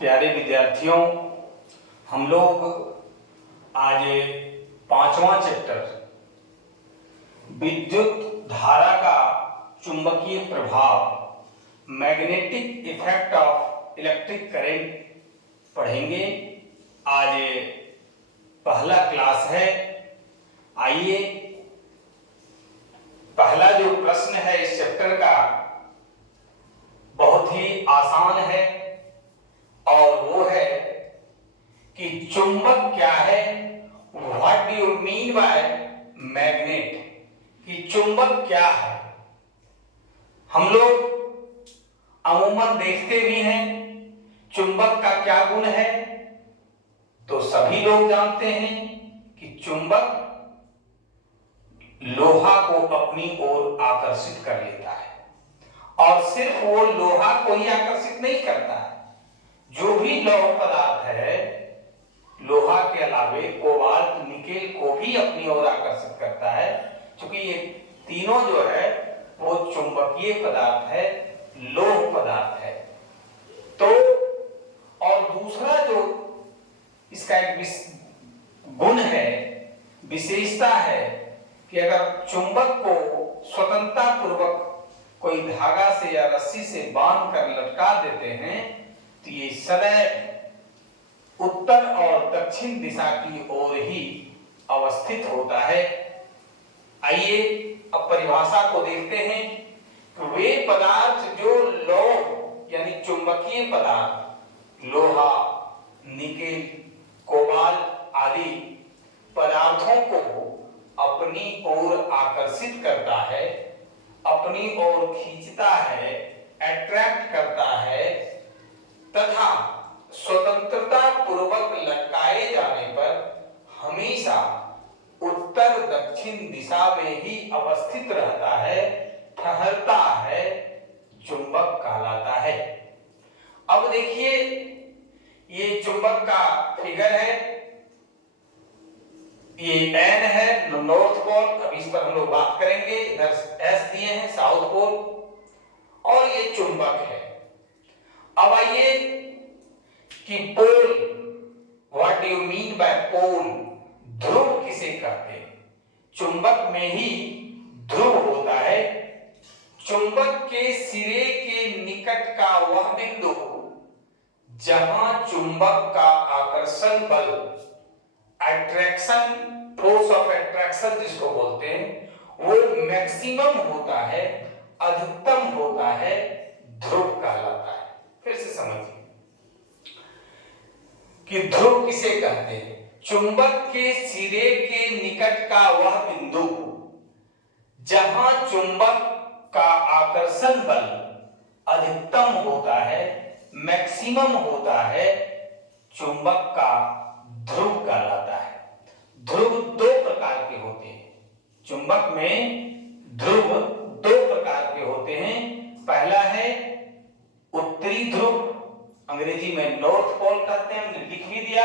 प्यारे विद्यार्थियों, हम लोग आज 5वां चैप्टर विद्युत धारा का चुंबकीय प्रभाव magnetic effect of electric current पढ़ेंगे। आज पहला क्लास है। आइए, पहला जो प्रश्न है इस चैप्टर का बहुत ही आसान है और वो है कि चुंबक क्या है। What do you mean bye magnet, कि चुंबक क्या है। हम लोग अमूमन देखते भी हैं चुंबक का क्या गुण है, तो सभी लोग जानते हैं कि चुंबक लोहा को अपनी ओर आकर्षित कर लेता है, और सिर्फ वो लोहा को ही आकर्षित नहीं करता है, जो भी लौह पदार्थ है लोहा के अलावे कोबाल्ट, निकेल को भी अपनी ओर आकर्षित करता है, क्योंकि ये तीनों जो है वो चुंबकीय पदार्थ है, लोह पदार्थ है। तो और दूसरा जो इसका एक गुण है, विशेषता है कि अगर चुंबक को स्वतंत्रता पूर्वक कोई धागा से या रस्सी से बांध कर लटका देते हैं तो ये सदैव उत्तर और दक्षिण दिशा की ओर ही अवस्थित होता है। आइए अब परिभाषा को देखते हैं। तो वे पदार्थ जो लौह यानी चुंबकीय पदार्थ, लोहा, निकेल, कोबाल्ट आदि पदार्थों को अपनी ओर आकर्षित करता है, अपनी ओर खींचता है, अट्रैक्ट करता है, तथा स्वतंत्रता पूर्वक लटकाए जाने पर हमेशा उत्तर दक्षिण दिशा में ही अवस्थित रहता है, ठहरता है, चुंबक कहलाता है। अब देखिए, ये चुंबक का फिगर है, ये एन है नॉर्थ पोल, अब इस पर हम लोग बात करेंगे। इधर एस दिए हैं साउथ पोल, और ये चुंबक है। अब आइए कि pole, what do you mean by pole, ध्रुव किसे कहते हैं। चुंबक में ही ध्रुव होता है। चुंबक के सिरे के निकट का वह बिंदु जहां चुंबक का आकर्षण बल, अट्रैक्शन, फोर्स ऑफ अट्रैक्शन जिसको बोलते हैं, वो मैक्सिमम होता है, अधिकतम होता है, ध्रुव कहलाता है। फिर से समझिए कि ध्रुव किसे कहते हैं। चुंबक के सिरे के निकट का वह बिंदु जहां चुंबक का आकर्षण बल अधिकतम होता है, मैक्सिमम होता है, चुंबक का ध्रुव कहलाता है। ध्रुव दो प्रकार के होते हैं। चुंबक में ध्रुव दो प्रकार के होते हैं। पहला है उत्तरी ध्रुव, अंग्रेजी में नॉर्थ पोल कहते हैं, हमने लिख भी दिया,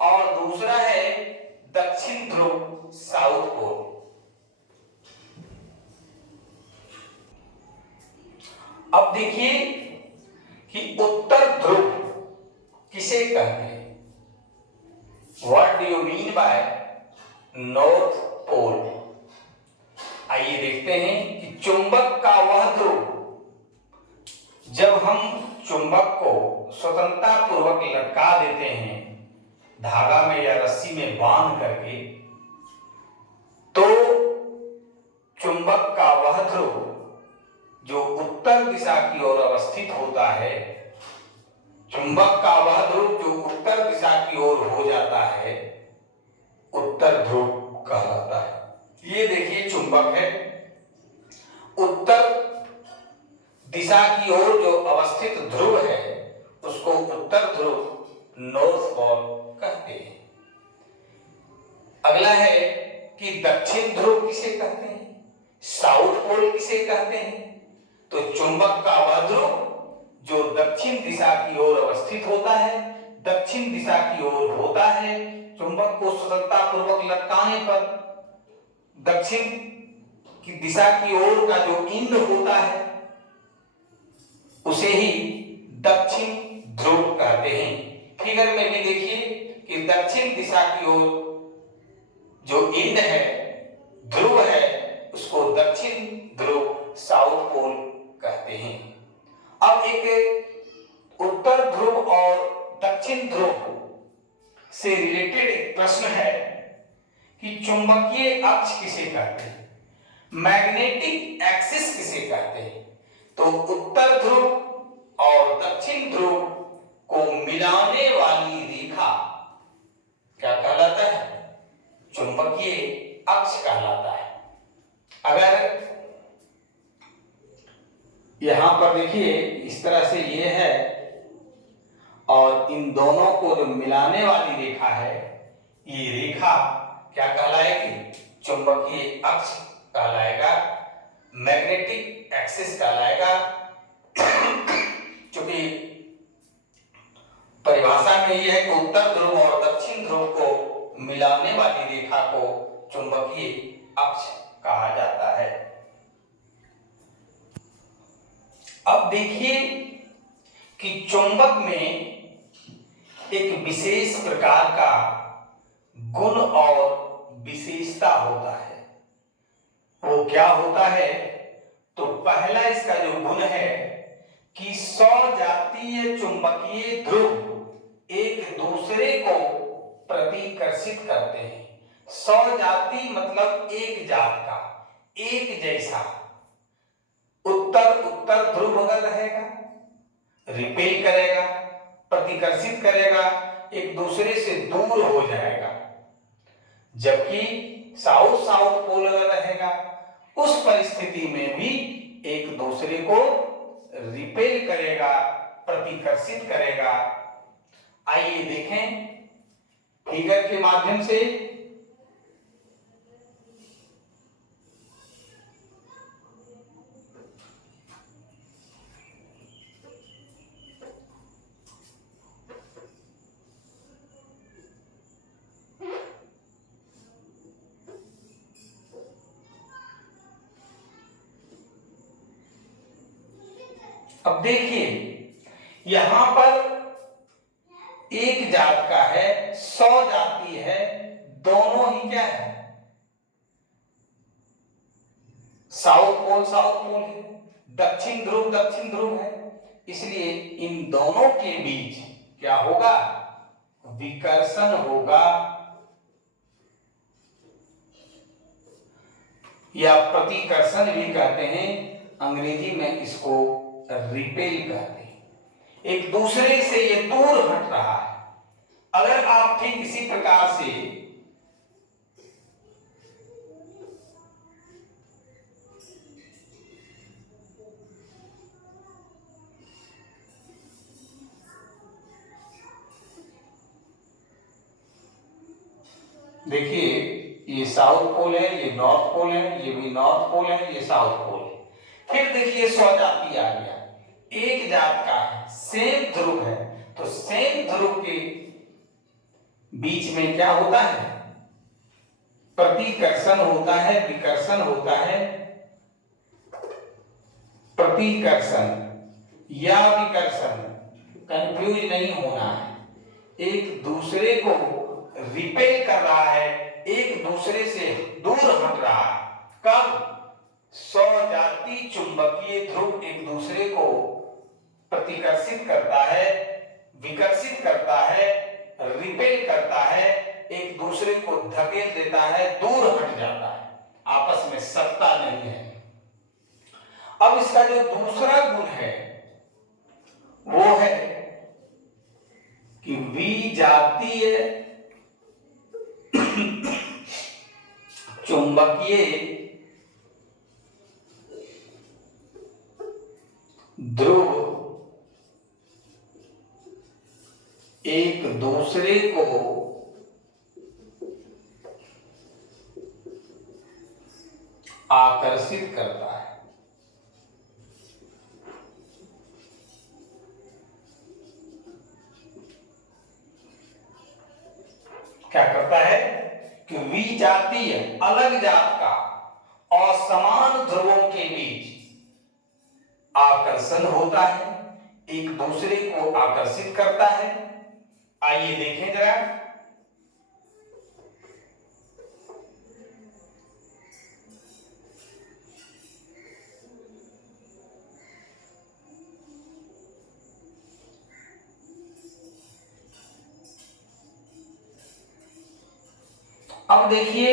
और दूसरा है दक्षिण ध्रुव, साउथ पोल। अब देखिए कि उत्तर ध्रुव किसे कहते हैं। What do you mean by North Pole? आइए देखते हैं कि चुंबक का वह ध्रुव, जब हम चुंबक को स्वतंत्रता पूर्वक लटका देते हैं धागा में या रस्सी में बांध करके, तो चुंबक का वह ध्रुव जो उत्तर दिशा की ओर अवस्थित होता है, चुंबक का वह ध्रुव जो उत्तर दिशा की ओर हो जाता है, उत्तर ध्रुव कहलाता है। ये देखिए चुंबक है, उत्तर दिशा की ओर जो अवस्थित ध्रुव है उसको उत्तर ध्रुव, नॉर्थ पोल कहते हैं। अगला है कि दक्षिण ध्रुव किसे कहते हैं, साउथ पोल किसे कहते हैं। तो चुंबक का वह ध्रुव जो दक्षिण दिशा की ओर अवस्थित होता है, दक्षिण दिशा की ओर होता है, चुंबक को स्वतंत्रता पूर्वक लटकाने पर दक्षिण की दिशा की ओर का जो इंद्र होता है उसे ही दक्षिण ध्रुव कहते हैं। फिगर में भी देखिए कि दक्षिण दिशा की ओर जो इंड है, ध्रुव है, उसको दक्षिण ध्रुव, साउथ पोल कहते हैं। अब एक उत्तर ध्रुव और दक्षिण ध्रुव से रिलेटेड एक प्रश्न है कि चुंबकीय अक्ष किसे कहते हैं, मैग्नेटिक एक्सिस किसे कहते हैं। तो उत्तर ध्रुव और दक्षिण ध्रुव को मिलाने वाली रेखा क्या कहलाता है, चुंबकीय अक्ष कहलाता है। अगर यहां पर देखिए इस तरह से ये है और इन दोनों को जो मिलाने वाली रेखा है, ये रेखा क्या कहलाएगी, चुंबकीय अक्ष कहलाएगा, मैग्नेटिक एक्सिस कहलाएगा। क्योंकि परिभाषा में यह है कि उत्तर ध्रुव और दक्षिण ध्रुव को मिलाने वाली रेखा को चुंबकीय अक्ष कहा जाता है। अब देखिए कि चुंबक में एक विशेष प्रकार का गुण और विशेषता होता है। वो क्या होता है, तो पहला इसका जो गुण है कि सजातीय चुंबकीय ध्रुव एक दूसरे को प्रतिकर्षित करते हैं। सजाती मतलब एक जात का, एक जैसा। उत्तर उत्तर ध्रुव अगर रहेगा, रिपेल करेगा, प्रतिकर्षित करेगा, एक दूसरे से दूर हो जाएगा। जबकि साउथ साउथ पोल अगर रहेगा, उस परिस्थिति में भी एक दूसरे को रिपेल करेगा, प्रतिकर्षित करेगा। आइए देखें फिगर के माध्यम से। अब देखिए यहां पर एक जात का है, 100 जाति है, दोनों ही क्या है, साउथ पोल है, दक्षिण ध्रुव है। इसलिए इन दोनों के बीच क्या होगा, विकर्षण होगा या प्रतिकर्षण भी कहते हैं, अंग्रेजी में इसको रिपेल कहते हैं। एक दूसरे से ये दूर हट रहा है। अगर आप ठीक इसी प्रकार से देखिए, ये साउथ पोल है, ये नॉर्थ पोल है, ये भी नॉर्थ पोल है, ये साउथ पोल है। फिर देखिए स्वजाति आ गया, एक जात का है, सेम ध्रुव है, तो सेम ध्रुव के बीच में क्या होता है, प्रतिकर्षण होता है, विकर्षण होता है। प्रतिकर्षण या विकर्षण, कंफ्यूज नहीं होना है। एक दूसरे को रिपेल कर रहा है, एक दूसरे से दूर हट रहा है। कब, सजाती चुंबकीय ध्रुव एक दूसरे को प्रतिकर्षित करता है, विकर्षित करता है, रिपेल करता है, एक दूसरे को धकेल देता है, दूर हट जाता है, आपस में सत्ता नहीं है। अब इसका जो दूसरा गुण है वो है कि विजातीय चुंबकीय ध्रुव एक दूसरे को आकर्षित करता है। क्या करता है कि विजातीय अलग जात का और समान ध्रुवों के बीच आकर्षण होता है एक दूसरे को आकर्षित करता है। आइए देखें जरा। अब देखिए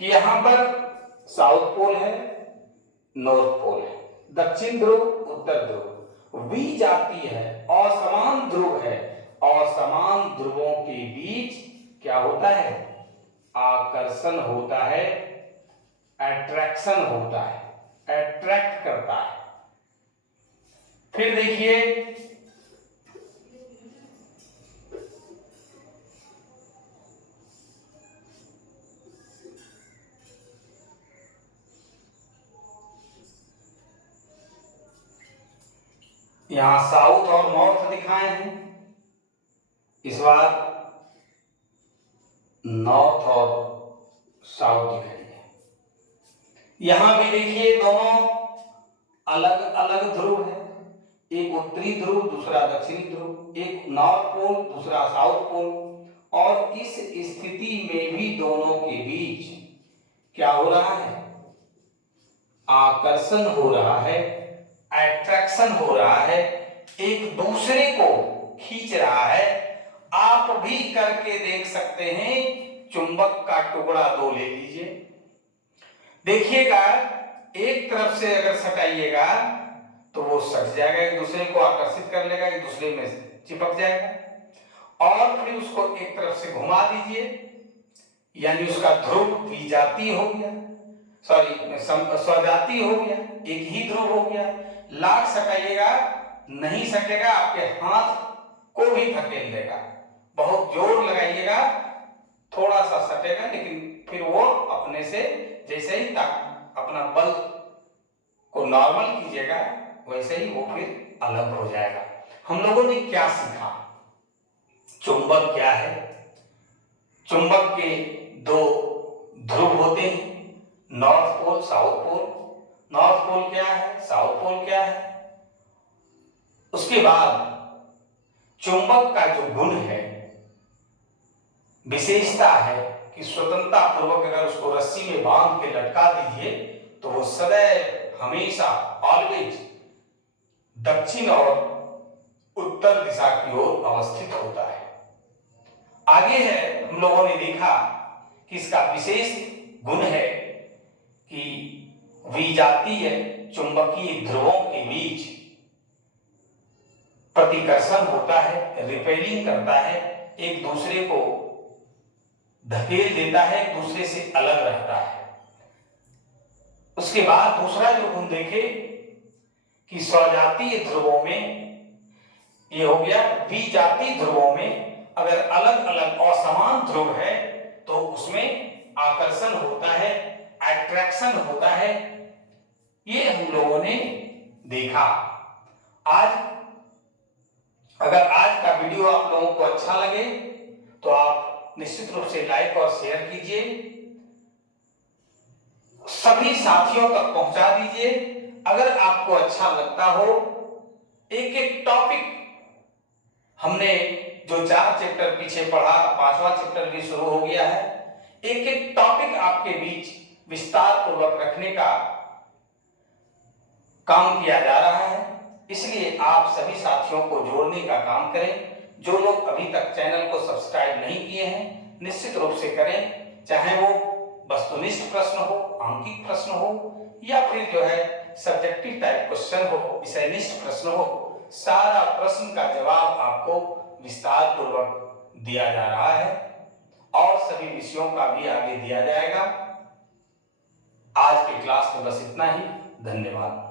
कि यहां पर साउथ पोल है, नॉर्थ पोल है, दक्षिण ध्रुव, उत्तर ध्रुव, वी जाती है, असमान ध्रुव है, असमान ध्रुवों के बीच क्या होता है? आकर्षण होता है, अट्रैक्शन होता है, अट्रैक्ट करता है। फिर देखिए यहां साउथ और नॉर्थ दिखाए हैं, इस बार नॉर्थ और साउथ दिखाएंगे। यहां भी देखिए दोनों अलग अलग ध्रुव है, एक उत्तरी ध्रुव दूसरा दक्षिणी ध्रुव, एक नॉर्थ पोल दूसरा साउथ पोल, और इस स्थिति में भी दोनों के बीच क्या हो रहा है? आकर्षण हो रहा है, अट्रैक्शन हो रहा है, एक दूसरे को खींच रहा है। आप भी करके देख सकते हैं। चुंबक का टुकड़ा दो ले लीजिए, देखिएगा एक तरफ से अगर सटाइएगा तो वो सट जाएगा, एक दूसरे को आकर्षित कर लेगा, एक दूसरे में चिपक जाएगा। और फिर उसको एक तरफ से घुमा दीजिए, यानी उसका ध्रुव विजातीय हो गया, सॉरी स्वजातीय हो गया, एक ही ध्रुव हो गया। लाख सटाइएगा नहीं सकेगा, आपके हाथ को भी धकेल देगा। बहुत जोर लगाइएगा, थोड़ा सा सटेगा, लेकिन फिर वो अपने से जैसे ही अपना बल को नॉर्मल कीजिएगा वैसे ही वो फिर अलग हो जाएगा। हम लोगों ने क्या सीखा? चुंबक क्या है? चुंबक के दो ध्रुव होते हैं, north pole south pole. North pole क्या है, साउथ पोल क्या है? उसके बाद चुंबक का जो गुण है, विशेषता है कि स्वतंत्रता पूर्वक अगर उसको रस्सी में बांध के लटका दीजिए तो वो सदैव हमेशा ऑलवेज दक्षिण और उत्तर दिशा की ओर अवस्थित होता है। आगे है, हम लोगों ने देखा कि इसका विशेष गुण है कि विजातीय चुंबकीय ध्रुवों के बीच प्रतिकर्षण होता है, रिपेलिंग करता है, एक दूसरे को धकेल देता है, एक दूसरे से अलग रहता है। उसके बाद दूसरा जो गुण देखे कि स्वजातीय ध्रुवों में, ये हो गया विजातीय ध्रुवों में अगर अलग अलग असमान ध्रुव है तो उसमें आकर्षण होता है, अट्रैक्शन होता है। ये हम लोगों ने देखा। आज अगर आज का वीडियो आप लोगों को अच्छा लगे तो आप निश्चित रूप से लाइक और शेयर कीजिए, सभी साथियों तक पहुंचा दीजिए। अगर आपको अच्छा लगता हो, एक एक टॉपिक हमने जो 4 चैप्टर पीछे पढ़ा, 5वां चैप्टर भी शुरू हो गया है, एक एक टॉपिक आपके बीच विस्तार पूर्वक रखने का काम किया जा रहा है। इसलिए आप सभी साथियों को जोड़ने का काम करें। जो लोग अभी तक चैनल को सब्सक्राइब नहीं किए हैं निश्चित रूप से करें, चाहे वो वस्तुनिष्ठ प्रश्न हो, आंकिक प्रश्न हो, या फिर जो है सब्जेक्टिव टाइप क्वेश्चन हो, विषयनिष्ठ प्रश्न हो, सारा प्रश्न का जवाब आपको विस्तार पूर्वक दिया जा रहा है और सभी विषयों का भी आगे दिया जाएगा। आज की क्लास में बस इतना ही। धन्यवाद।